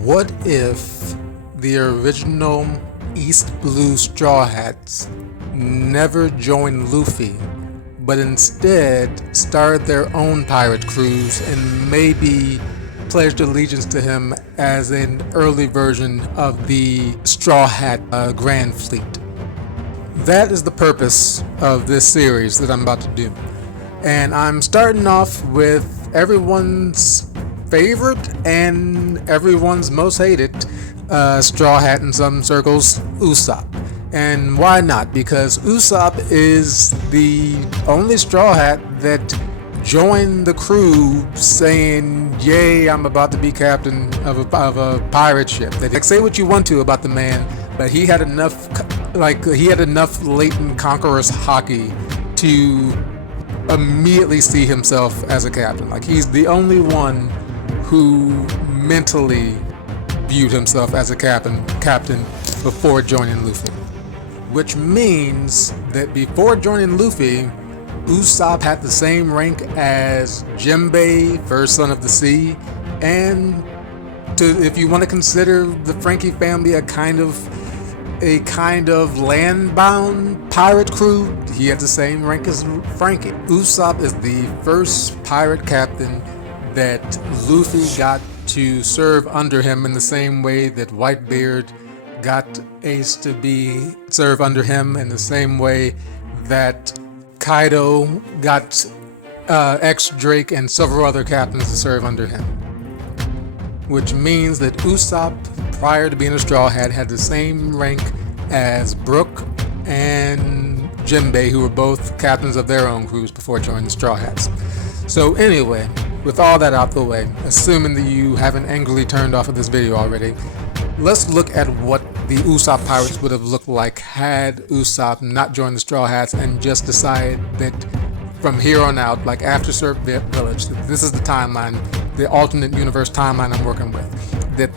What if the original East Blue Straw Hats never joined Luffy, but instead started their own pirate cruise and maybe pledged allegiance to him as an early version of the Straw Hat Grand Fleet? That is the purpose of this series that I'm about to do. And I'm starting off with everyone's favorite and everyone's most hated Straw Hat in some circles, Usopp. And why not? Because Usopp is the only Straw Hat that joined the crew saying, yay, I'm about to be captain of a pirate ship. That, say what you want to about the man, but he had enough latent conqueror's hockey to immediately see himself as a captain. Like, he's the only one who mentally viewed himself as a captain before joining Luffy. Which means that before joining Luffy, Usopp had the same rank as Jinbei, first son of the sea, and if you want to consider the Frankie family a kind of land-bound pirate crew, he had the same rank as Frankie. Usopp is the first pirate captain that Luffy got to serve under him in the same way that Whitebeard got Ace to serve under him, in the same way that Kaido got X-Drake and several other captains to serve under him. Which means that Usopp, prior to being a Straw Hat, had the same rank as Brook and Jinbei, who were both captains of their own crews before joining the Straw Hats. So anyway, with all that out the way, assuming that you haven't angrily turned off of this video already, let's look at what the Usopp pirates would have looked like had Usopp not joined the Straw Hats and just decided that from here on out, like after Surf Village, this is the timeline, the alternate universe timeline I'm working with, that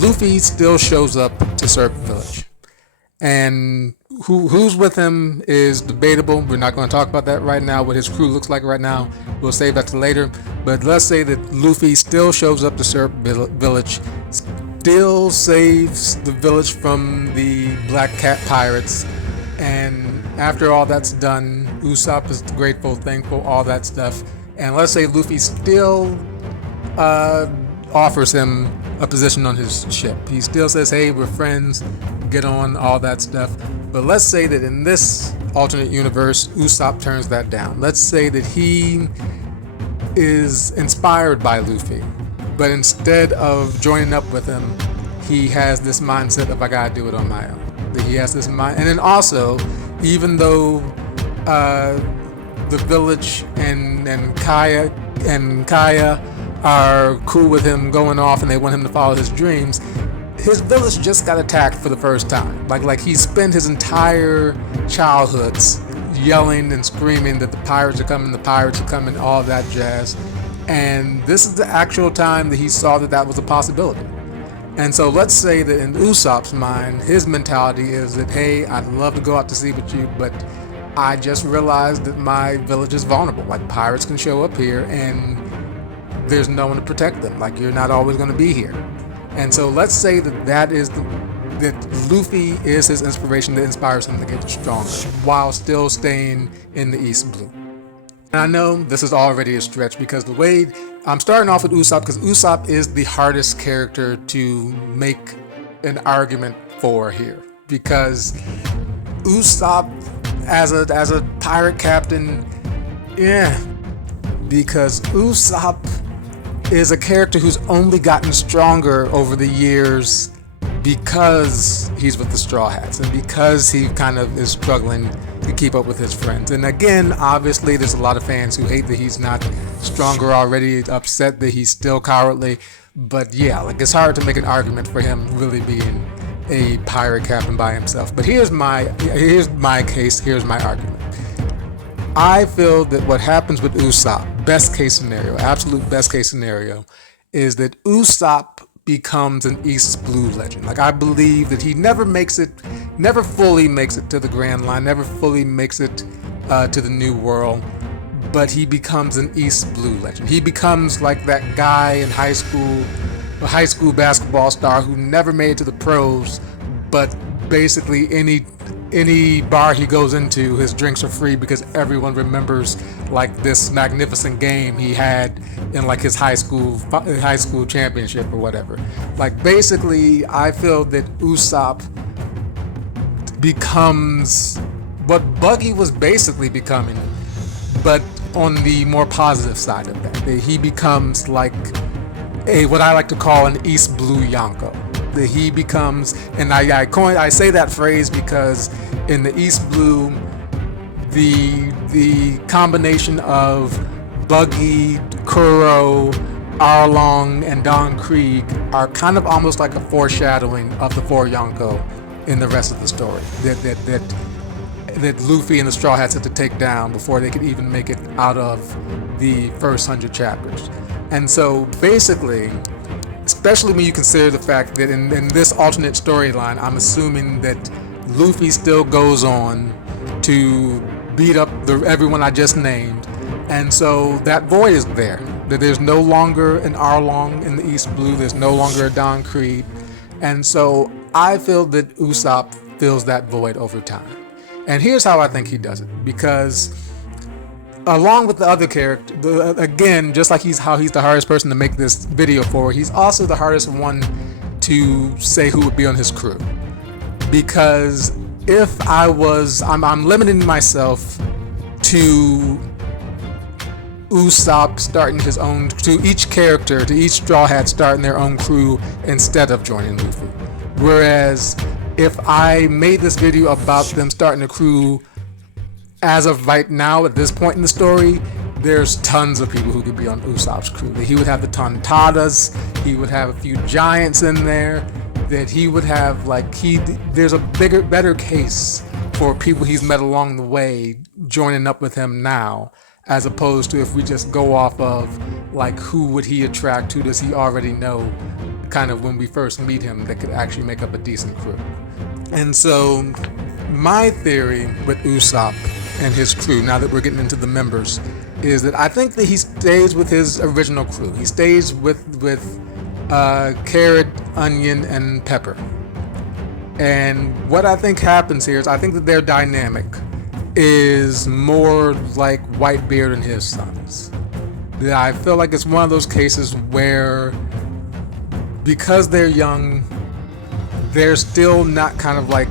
Luffy still shows up to Surf Village. And who's with him is debatable. We're not going to talk about that right now, what his crew looks like right now. We'll save that to later. But let's say that Luffy still shows up to Surf Village, still saves the village from the Black Cat pirates, and after all that's done, Usopp is grateful, thankful, all that stuff. And let's say Luffy still offers him a position on his ship. He still says, hey, we're friends, get on, all that stuff. But let's say that in this alternate universe, Usopp turns that down. Let's say that he is inspired by Luffy, but instead of joining up with him, he has this mindset of, I gotta do it on my own. That he has this mind, and then also, even though the village and Kaya are cool with him going off and they want him to follow his dreams, his village just got attacked for the first time. Like he spent his entire childhoods yelling and screaming that the pirates are coming, all that jazz. And this is the actual time that he saw that was a possibility. And so let's say that in Usopp's mind, his mentality is that, hey, I'd love to go out to sea with you, but I just realized that my village is vulnerable. Like, pirates can show up here and there's no one to protect them. Like, you're not always going to be here. And so let's say that Luffy is his inspiration that inspires him to get stronger while still staying in the East Blue. And I know this is already a stretch because the way I'm starting off with Usopp, because Usopp is the hardest character to make an argument for here. Because Usopp as a pirate captain, because Usopp is a character who's only gotten stronger over the years because he's with the Straw Hats and because he kind of is struggling to keep up with his friends. And again, obviously there's a lot of fans who hate that he's not stronger already, upset that he's still cowardly, but yeah, like, it's hard to make an argument for him really being a pirate captain by himself. But here's my case, here's my argument. I feel that what happens with Usopp, best case scenario, absolute best case scenario, is that Usopp becomes an East Blue legend. Like, I believe that he never fully makes it to the Grand Line, never fully makes it to the New World, but he becomes an East Blue legend. He becomes like that guy in high school a high school basketball star who never made it to the pros, but basically any bar he goes into, his drinks are free because everyone remembers like this magnificent game he had in like his high school championship or whatever. Like basically, I feel that Usopp becomes what Buggy was basically becoming, but on the more positive side of that. That he becomes like what I like to call an East Blue Yonko. That he becomes, and I say that phrase because in the East Blue, the combination of Buggy, Kuro, Arlong, and Don Krieg are kind of almost like a foreshadowing of the 4 Yonko in the rest of the story. That Luffy and the Straw Hats had to take down before they could even make it out of the first 100 chapters. And so basically, especially when you consider the fact that in this alternate storyline, I'm assuming that Luffy still goes on to beat up everyone I just named. And so that void is there. That there's no longer an Arlong in the East Blue, there's no longer a Don Krieg. And so I feel that Usopp fills that void over time. And here's how I think he does it. Because along with the other character, again, just like he's the hardest person to make this video for, he's also the hardest one to say who would be on his crew. Because if I'm limiting myself to Usopp starting his own, to each Straw Hat starting their own crew instead of joining Luffy. Whereas if I made this video about them starting a crew as of right now, at this point in the story, there's tons of people who could be on Usopp's crew. That he would have the Tontadas, he would have a few giants in there, that he would have there's a better case for people he's met along the way joining up with him now, as opposed to if we just go off of like who would he attract, who does he already know, kind of when we first meet him, that could actually make up a decent crew. And so my theory with Usopp and his crew, now that we're getting into the members, is that I think that he stays with his original crew. He stays with Carrot, Onion, and Pepper. And what I think happens here is I think that their dynamic is more like Whitebeard and his sons. That I feel like it's one of those cases where, because they're young, they're still not kind of like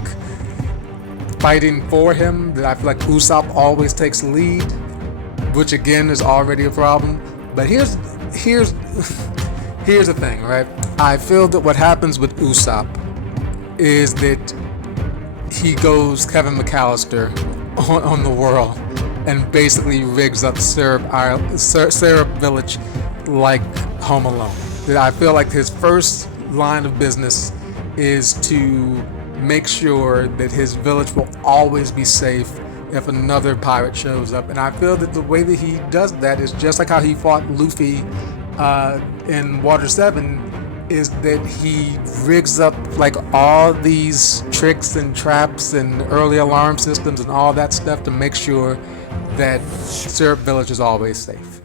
fighting for him. That I feel like Usopp always takes the lead, which again is already a problem. But here's the thing, right? I feel that what happens with Usopp is that he goes Kevin McAllister on the world and basically rigs up Syrup Village like Home Alone. That I feel like his first line of business is to make sure that his village will always be safe if another pirate shows up. And I feel that the way that he does that is just like how he fought Luffy in Water 7, is that he rigs up like all these tricks and traps and early alarm systems and all that stuff to make sure that Syrup Village is always safe.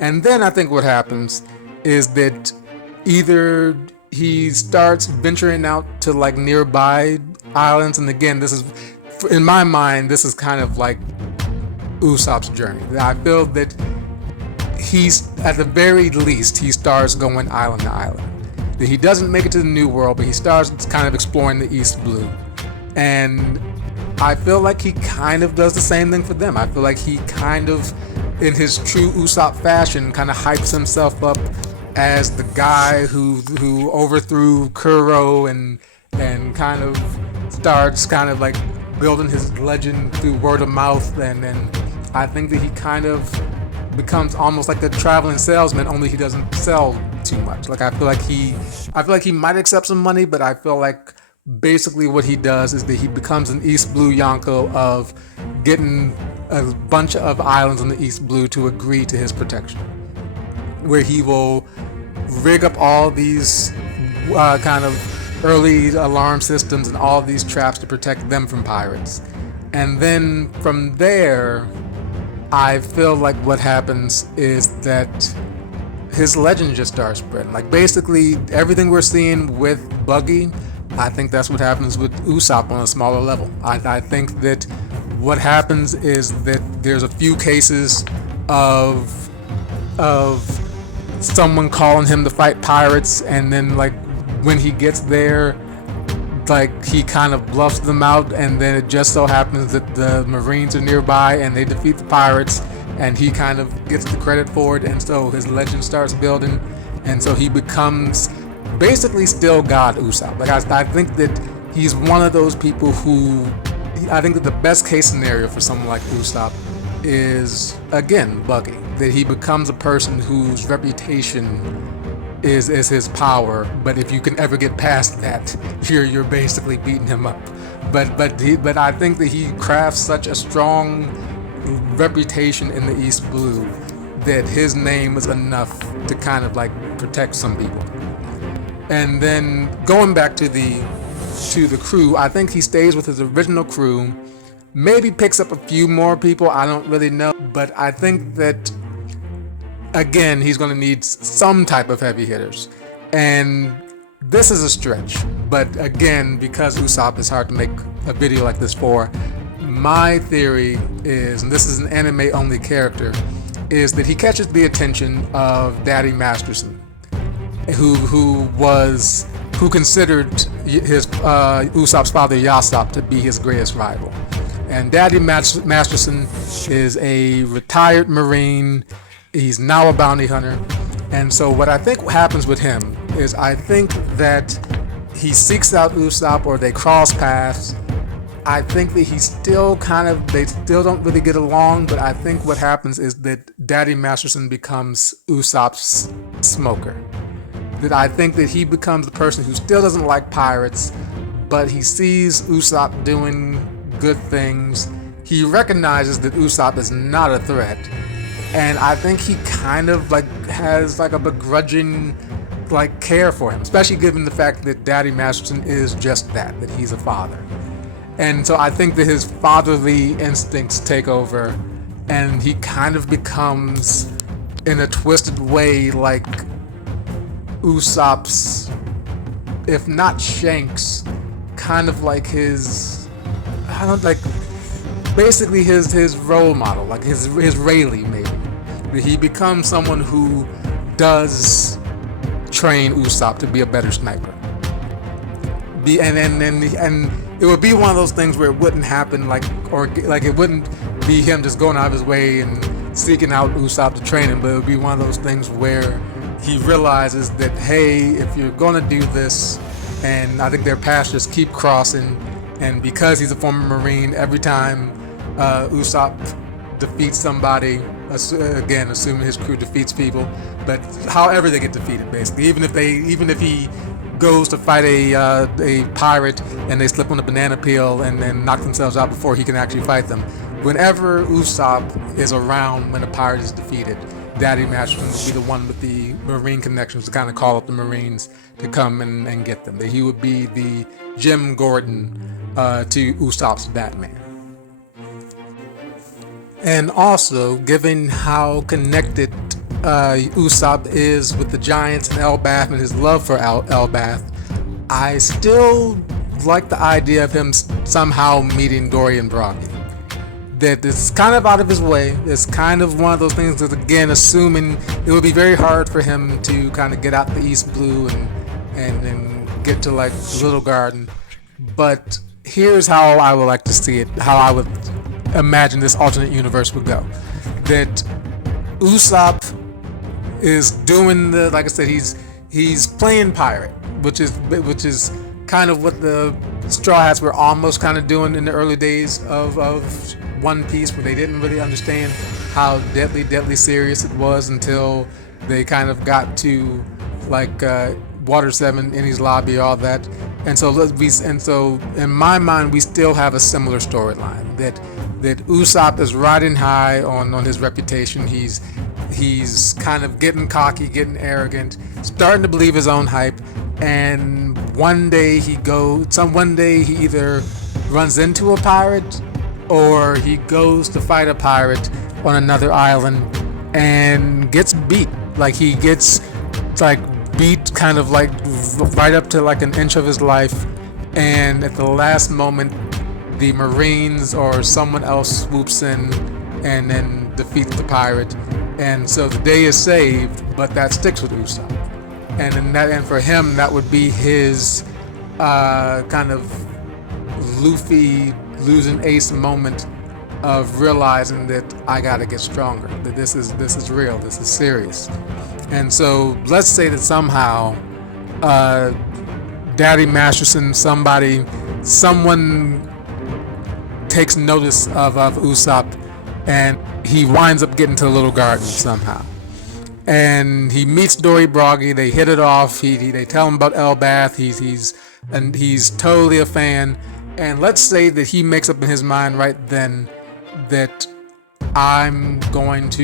And then I think what happens is that either he starts venturing out to like nearby islands, and again, this is, in my mind, this is kind of like Usopp's journey. I feel that he's, at the very least, he starts going island to island. That he doesn't make it to the New World, but he starts kind of exploring the East Blue. And I feel like he kind of does the same thing for them. I feel like he kind of, in his true Usopp fashion, kind of hypes himself up as the guy who overthrew Kuro and kind of starts kind of like building his legend through word of mouth. And then I think that he kind of becomes almost like the traveling salesman, only he doesn't sell too much. Like I feel like he might accept some money, but I feel like basically what he does is that he becomes an East Blue Yonko of getting a bunch of islands on the East Blue to agree to his protection, where he will rig up all these kind of early alarm systems and all these traps to protect them from pirates. And then from there, I feel like what happens is that his legend just starts spreading. Like basically everything we're seeing with Buggy, I think that's what happens with Usopp on a smaller level. I think that what happens is that there's a few cases of someone calling him to fight pirates, and then like when he gets there, like he kind of bluffs them out, and then it just so happens that the Marines are nearby and they defeat the pirates, and he kind of gets the credit for it, and so his legend starts building, and so he becomes basically still God Usopp. Like I think that he's one of those people who, I think that the best case scenario for someone like Usopp is, again, Buggy. That he becomes a person whose reputation is his power, but if you can ever get past that, you're basically beating him up. But I think that he crafts such a strong reputation in the East Blue that his name is enough to kind of like protect some people. And then going back to the crew, I think he stays with his original crew, maybe picks up a few more people, I don't really know, but I think that again he's going to need some type of heavy hitters, and this is a stretch, but again, because Usopp is hard to make a video like this for, my theory is, and this is an anime only character, is that he catches the attention of Daddy Masterson, who considered his Usopp's father Usopp to be his greatest rival. And Daddy Masterson is a retired Marine. He's now a bounty hunter. And so what I think happens with him is, I think that he seeks out Usopp, or they cross paths. I think that they still don't really get along, but I think what happens is that Daddy Masterson becomes Usopp's smoker. That I think that he becomes the person who still doesn't like pirates, but he sees Usopp doing good things. He recognizes that Usopp is not a threat, and I think he kind of like has like a begrudging like care for him, especially given the fact that Daddy Masterson is just that he's a father. And so I think that his fatherly instincts take over, and he kind of becomes, in a twisted way, like Usopp's, if not Shanks, kind of like his, basically his role model, like his Rayleigh maybe. He becomes someone who does train Usopp to be a better sniper. And it would be one of those things where it wouldn't happen it wouldn't be him just going out of his way and seeking out Usopp to train him, but it would be one of those things where he realizes that, hey, if you're gonna do this, and I think their paths just keep crossing, and because he's a former Marine, every time Usopp defeats somebody, again assuming his crew defeats people, but however they get defeated, basically, even if he goes to fight a pirate and they slip on a banana peel and then knock themselves out before he can actually fight them, whenever Usopp is around when a pirate is defeated, Daddy Masterson would be the one with the Marine connections to kind of call up the Marines to come and get them. That he would be the Jim Gordon to Usopp's Batman. And also, given how connected Usopp is with the Giants and Elbath and his love for Elbath, I still like the idea of him somehow meeting Dorian Broggy. That it's kind of out of his way. It's kind of one of those things that, again, assuming it would be very hard for him to kind of get out the East Blue and get to like Little Garden. But here's how I would like to see it, how I would imagine this alternate universe would go. That Usopp is doing like I said, he's playing pirate, which is kind of what the Straw Hats were almost kind of doing in the early days of One Piece, where they didn't really understand how deadly serious it was until they kind of got to like Water 7, Enies Lobby, all that. And so in my mind, we still have a similar storyline that Usopp is riding high on his reputation. He's kind of getting cocky, getting arrogant, starting to believe his own hype, and one day he either runs into a pirate or he goes to fight a pirate on another island and gets beat Like he gets like beat kind of like right up to like an inch of his life, and at the last moment the Marines or someone else swoops in and then defeats the pirate, and so the day is saved. But that sticks with Usopp, and for him that would be his kind of Luffy losing Ace moment of realizing that I gotta get stronger, that this is real, this is serious. And so let's say that somehow Daddy Masterson, someone takes notice of Usopp, and he winds up getting to the little garden somehow. And he meets Dory Broggy, they hit it off, they tell him about Elbath, he's totally a fan. And let's say that he makes up in his mind right then that I want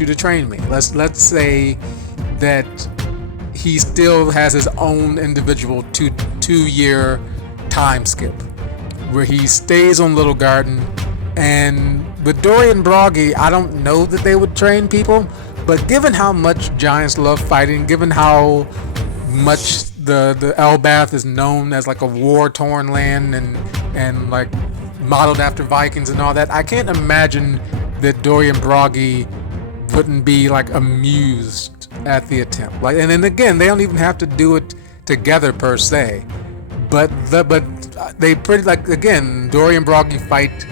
you to train me. Let's say that he still has his own individual two-year time skip where he stays on Little Garden. And with Dory and Broggy, I don't know that they would train people, but given how much giants love fighting, given how much the Elbath is known as like a war-torn land and like modeled after Vikings and all that, I can't imagine that Dory and Broggy wouldn't be like amused at the attempt. Like, and then again, they don't even have to do it together per se, but they pretty, like, again, Dory and Broggy fight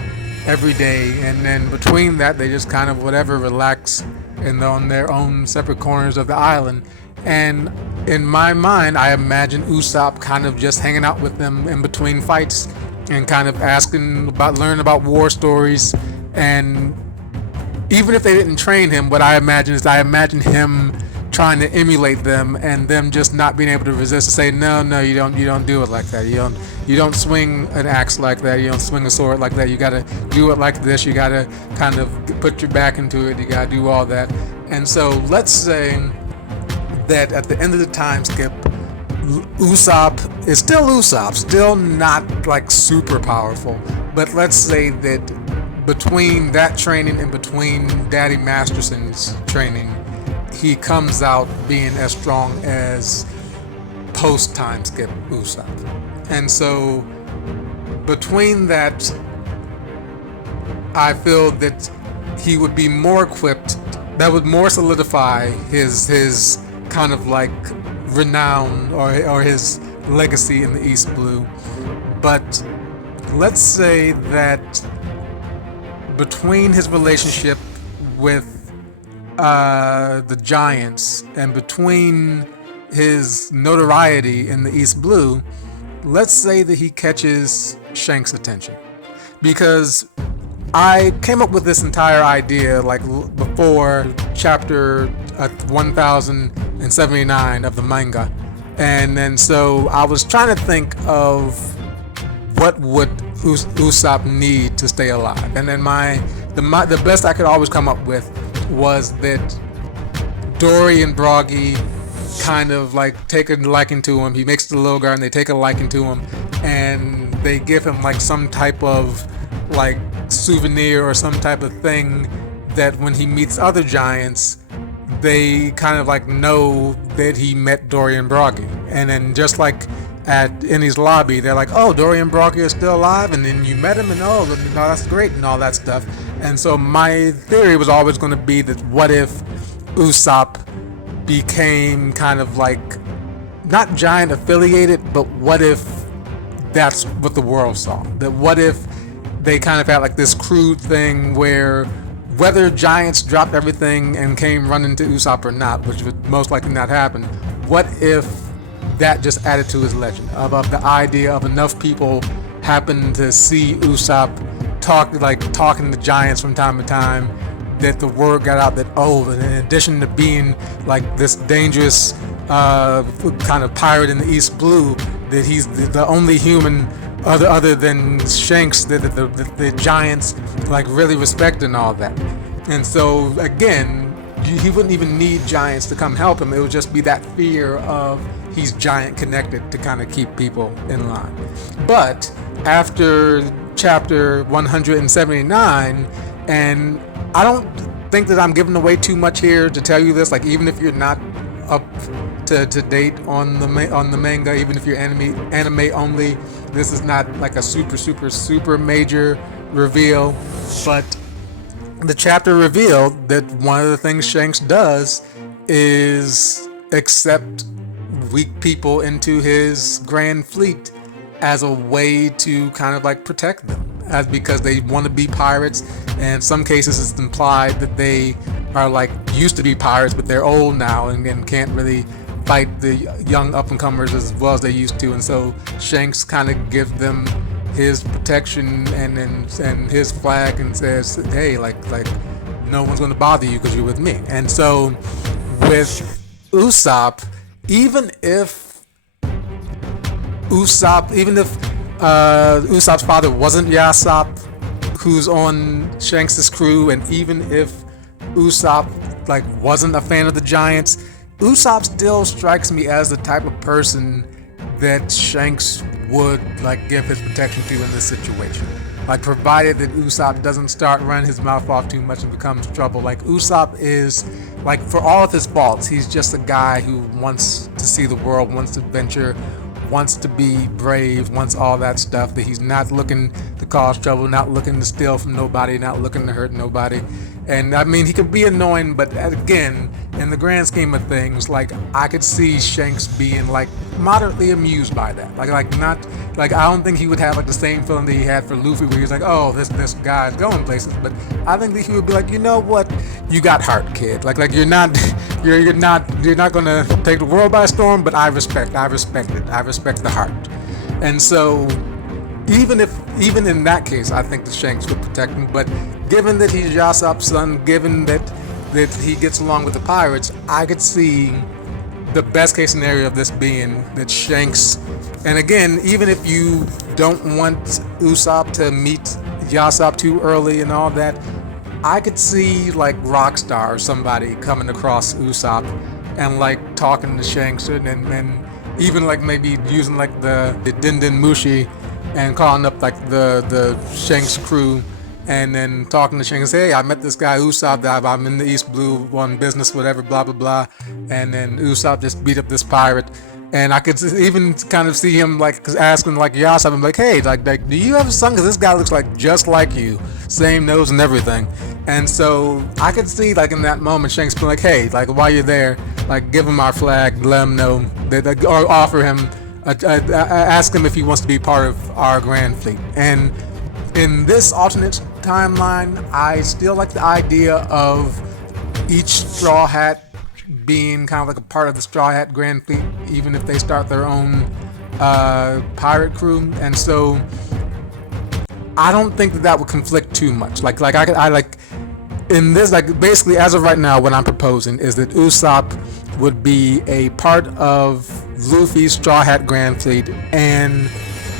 every day, and then between that they just kind of relax on their own separate corners of the island. And in my mind, I imagine Usopp kind of just hanging out with them in between fights and kind of learning about war stories. And even if they didn't train him, what I imagine him trying to emulate them, and them just not being able to resist to say, no, you don't do it like that. You don't swing an axe like that. You don't swing a sword like that. You gotta do it like this. You gotta kind of put your back into it. You gotta do all that. And so let's say that at the end of the time skip, Usopp is still Usopp, still not like super powerful, but let's say that between that training and between Daddy Masterson's training, he comes out being as strong as post time skip Usopp. And so between that, I feel that he would be more equipped, that would more solidify his kind of like renown or his legacy in the East Blue. But let's say that between his relationship with the Giants and between his notoriety in the East Blue, let's say that he catches Shanks' attention. Because I came up with this entire idea like before chapter 1079 of the manga, and then so I was trying to think of what would Usopp need to stay alive, and then the best I could always come up with was that Dory and Broggy kind of like take a liking to him. He makes the Little Garden, they take a liking to him, and they give him like some type of like souvenir or some type of thing that when he meets other giants, they kind of like know that he met Dory and Broggy. And then just like at Eni's lobby, they're like, oh, Dory and Broggy are still alive, and then you met him, and oh, that's great, and all that stuff. And so my theory was always going to be that what if Usopp became kind of like not giant affiliated, but what if that's what the world saw? That what if they kind of had like this crude thing where whether giants dropped everything and came running to Usopp or not, which would most likely not happen, what if that just added to his legend of the idea of enough people happened to see Usopp talking to giants from time to time, that the word got out that, oh, in addition to being like this dangerous kind of pirate in the East Blue, that he's the only human other than Shanks that the giants like really respect and all that. And so again, he wouldn't even need giants to come help him. It would just be that fear of he's giant connected to kind of keep people in line. But after chapter 179, and think that I'm giving away too much here to tell you this. Like, even if you're not up to date on the manga, even if you're anime only, this is not like a super major reveal. But the chapter revealed that one of the things Shanks does is accept weak people into his grand fleet as a way to kind of like protect them, as because they want to be pirates. And in some cases it's implied that they are like used to be pirates, but they're old now and can't really fight the young up-and-comers as well as they used to. And so Shanks kind of gives them his protection and his flag and says, hey, like no one's going to bother you because you're with me. And so with Usopp, even if Usopp's father wasn't Yasopp, who's on Shanks' crew, and even if Usopp like wasn't a fan of the Giants, Usopp still strikes me as the type of person that Shanks would like give his protection to in this situation. Like, provided that Usopp doesn't start running his mouth off too much and becomes trouble. Like, Usopp is, like, for all of his faults, he's just a guy who wants to see the world, wants to venture, wants to be brave, wants all that stuff, that he's not looking to cause trouble, not looking to steal from nobody, not looking to hurt nobody. And I mean, he can be annoying, but again, in the grand scheme of things, like, I could see Shanks being like moderately amused by that. Like not like, I don't think he would have like the same feeling that he had for Luffy, where he's like, oh, this guy's going places. But I think that he would be like, you know what, you got heart, kid. Like you're not gonna take the world by storm, but I respect it. I respect the heart. And so even in that case, I think the Shanks would protect him. But given that he's Yasopp's son, given that he gets along with the pirates, I could see the best case scenario of this being that Shanks, and again, even if you don't want Usopp to meet Yasopp too early and all that, I could see like Rockstar or somebody coming across Usopp and like talking to Shanks and even like maybe using like the Din Mushi and calling up like the Shanks crew and then talking to Shanks, hey, I met this guy Usopp, I'm in the East Blue on business, whatever, blah blah blah. And then Usopp just beat up this pirate, and I could even kind of see him like asking like Yasopp, I'm like, hey, like do you have a son? Because this guy looks like just like you, same nose and everything. And so I could see like in that moment Shanks being like, hey, like while you're there, like give him our flag, let him know that, or offer him, ask him if he wants to be part of our grand fleet. And in this alternate timeline, I still like the idea of each Straw Hat being kind of like a part of the Straw Hat Grand Fleet, even if they start their own pirate crew. And so I don't think that would conflict too much. Like I in this, like basically as of right now, what I'm proposing is that Usopp would be a part of Luffy's Straw Hat Grand Fleet, and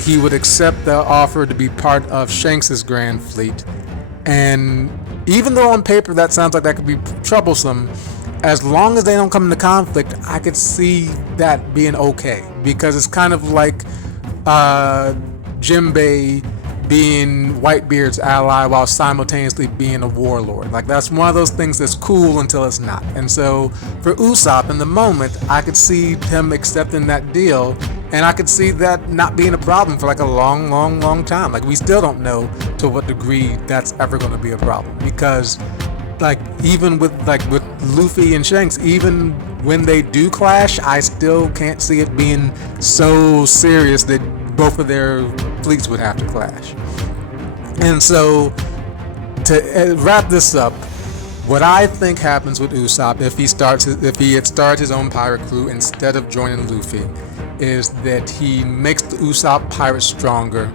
he would accept the offer to be part of Shanks' Grand Fleet. And even though on paper that sounds like that could be troublesome, as long as they don't come into conflict, I could see that being okay. Because it's kind of like Jinbei being Whitebeard's ally while simultaneously being a warlord. Like, that's one of those things that's cool until it's not. And so for Usopp, in the moment, I could see him accepting that deal, and I could see that not being a problem for like a long time. Like, we still don't know to what degree that's ever going to be a problem, because like even with Luffy and Shanks, even when they do clash, I still can't see it being so serious that both of their fleets would have to clash. And so to wrap this up, what I think happens with Usopp if he had started his own pirate crew instead of joining Luffy, is that he makes the Usopp pirates stronger,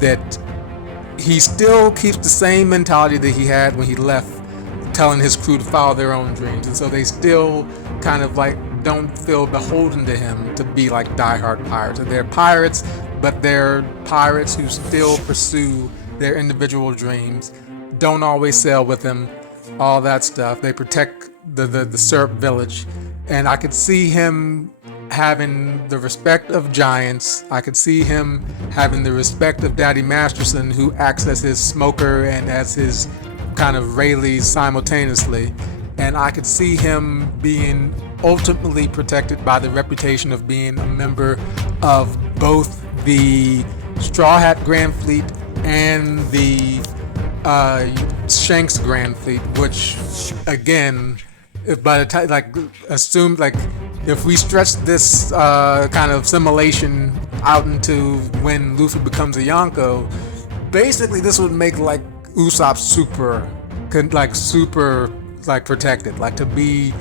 that he still keeps the same mentality that he had when he left, telling his crew to follow their own dreams. And so they still kind of like don't feel beholden to him to be like diehard pirates. They're pirates, but they're pirates who still pursue their individual dreams, don't always sail with him, all that stuff. They protect the Syrup village. And I could see him having the respect of giants. I could see him having the respect of Daddy Masterson, who acts as his smoker and as his kind of Rayleigh simultaneously, and I could see him being ultimately protected by the reputation of being a member of both the Straw Hat Grand Fleet and the Shanks Grand Fleet, which again, if by the time if we stretch this kind of simulation out into when Luffy becomes a Yonko, basically this would make like Usopp super protected. Like to be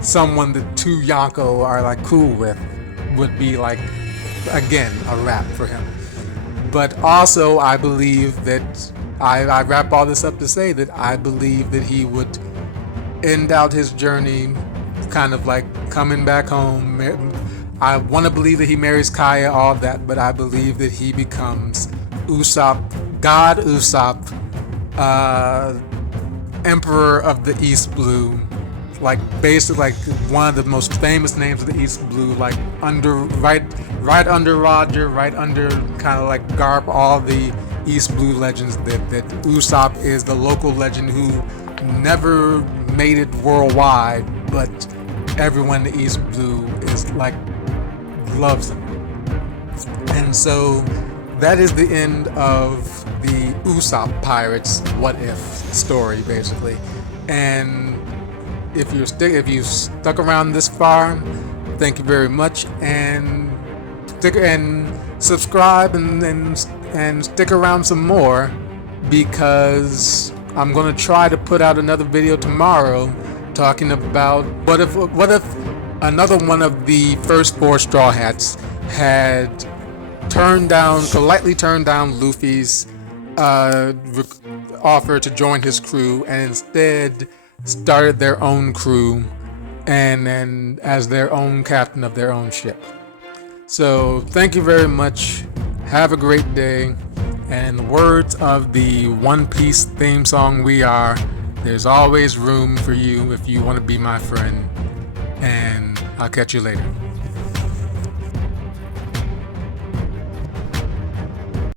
someone that two Yonko are like cool with would be like again a wrap for him. But also I believe that I wrap all this up to say that I believe that he would end out his journey kind of like coming back home. I want to believe that he marries Kaya, all that, but I believe that he becomes Usopp, God Usopp, Emperor of the East Blue, like basically like one of the most famous names of the East Blue, like right under Roger, right under kind of like Garp, all the East Blue legends. That Usopp is the local legend who never made it worldwide, but everyone in the East Blue is like loves him. And so that is the end of the Usopp Pirates What If story, basically. And if you stuck around this far, thank you very much, and subscribe and stick around some more, because I'm gonna try to put out another video tomorrow talking about what if another one of the first four Straw Hats had politely turned down Luffy's offer to join his crew, and instead started their own crew and then as their own captain of their own ship. So thank you very much. Have a great day. And in the words of the One Piece theme song, there's always room for you if you want to be my friend. And I'll catch you later.